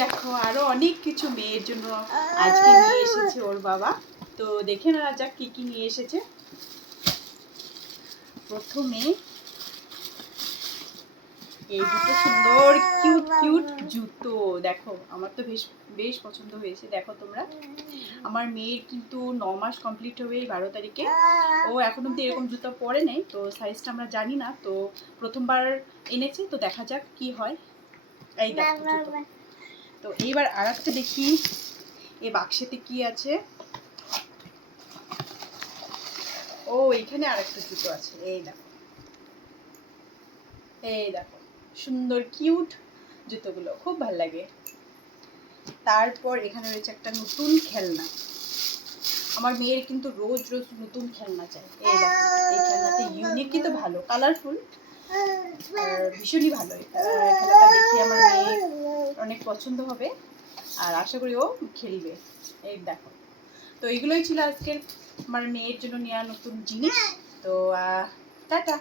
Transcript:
দেখো আরো অনেক কিছু মেয়ের জন্য আজকে নিয়ে এসেছে ওর বাবা। তো দেখে নেওয়া যাক কি কি নিয়ে এসেছে। প্রথমে এই দুটো সুন্দর কিউট কিউট জুতো, দেখো আমার তো বেশ বেশ পছন্দ হয়েছে। দেখো তোমরা, আমার মেয়ের কিন্তু 9 মাস কমপ্লিট হবে এই 12 তারিখে। ও এখন অব্দি এরকম জুতো পরে নেই, তো সাইজটা আমরা জানি না, তো প্রথমবার এনেছে, তো দেখা যাক কি হয়। এই দেখো জুতো। তো এইবার আর একটা দেখি এই বাক্সেতে কি আছে। ও এখানে আর একটা জুতো আছে, এই দেখো, এই দেখো সুন্দর কিউট জুতোগুলো, খুব ভালো লাগে। তারপর এখানে রয়েছে একটা নতুন খেলনা। আমার মেয়ের কিন্তু রোজ রোজ নতুন খেলনা চাই। এই দেখো, এই খেলনাটা ইউনিক কিন্তু ভালো, কালারফুল আর ভীষণই ভালো। খেলাটা দেখে আমার মেয়ে অনেক পছন্দ হবে আর আশা করি ও খেলবে। এই দেখো, তো এইগুলোই ছিল আজকের আমার মেয়ের জন্য নেওয়া নতুন জিনিস। তো টাটা।